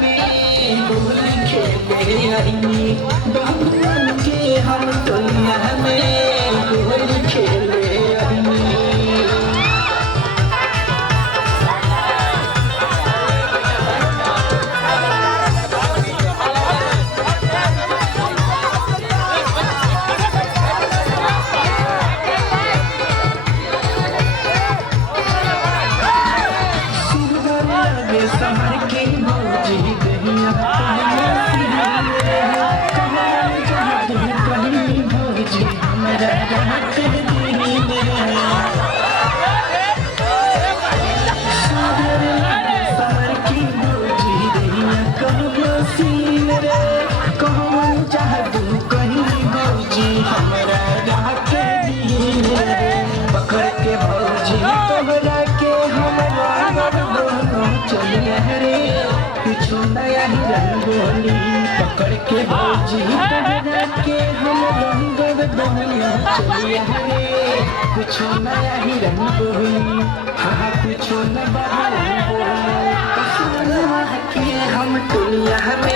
में होली खेले आईनी बबुआन के हम टोलिया में होली खेले आईनी। समर के भौजी गहिया कहीं भौजी हमारा रात दिन समर की भौजी गहिया कहबो सीन रे कहबो चाहतू कहीं भौजी हमारा रात दिन रे पकड़ के भौजी तोहरा के हमारा चलिया रे कुछो नया ही रंगोली पकड़ के भौजी तोहरा के हम रंग बदलिया चलिया रे कुछो नया ही रंगोली हाँ कुछो न बदल के हम टोलिया में